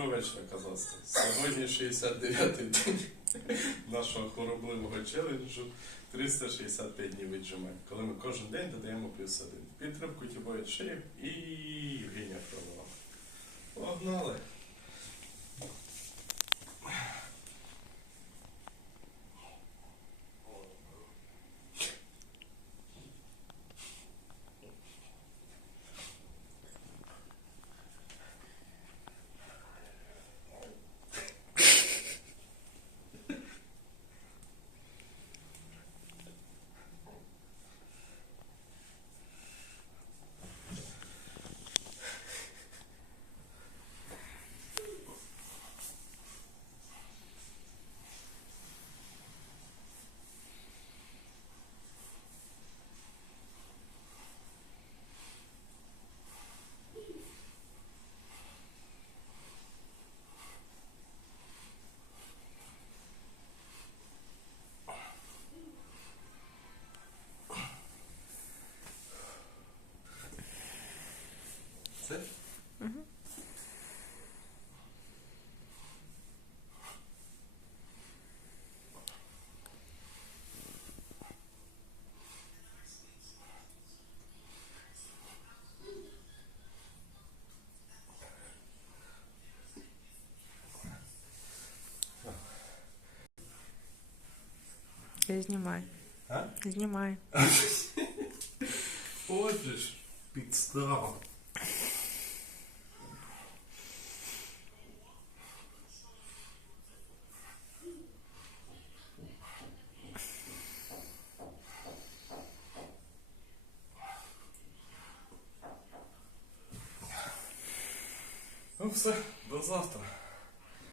Доброго вечора, казацтво. Сьогодні 69-й день нашого хворобливого челенджу 365 днів віджимань, коли ми кожен день додаємо плюс один. Підтримку Тібоя Шеєв і Євгенія Фролова. Погнали! Це? Я знімаю. А? Знімаю. Отже ж, підстава. Ну все, до завтра.